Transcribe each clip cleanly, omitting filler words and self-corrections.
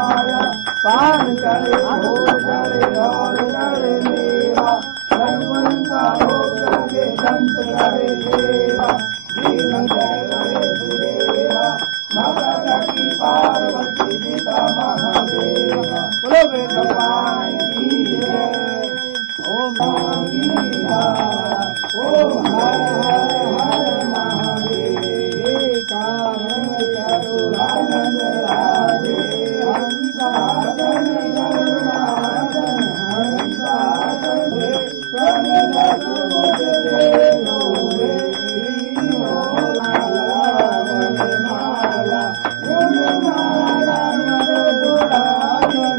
पान करे और जड़े और जड़े मेवा भगवान का हो करके संत करे सेवा जीवन करे देवा माता की पार्वती पिता महादेवा बोलो भगवान की जय। ओम मीरा ओम हर हर हर महादेव कारण चतुरानंद राजे हंसासन गरुड़ासन हंसासन समन सुबुध दे लोरे माला गुण माला मधुरासन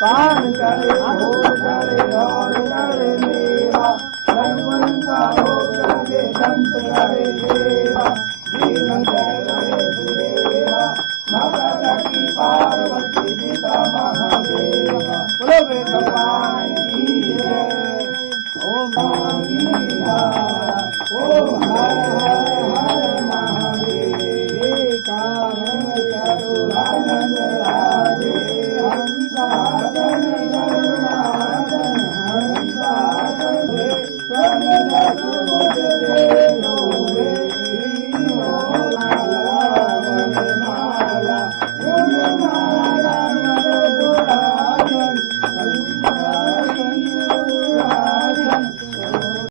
पान करे और जड़े मेवा भगवान का हो करके संत करे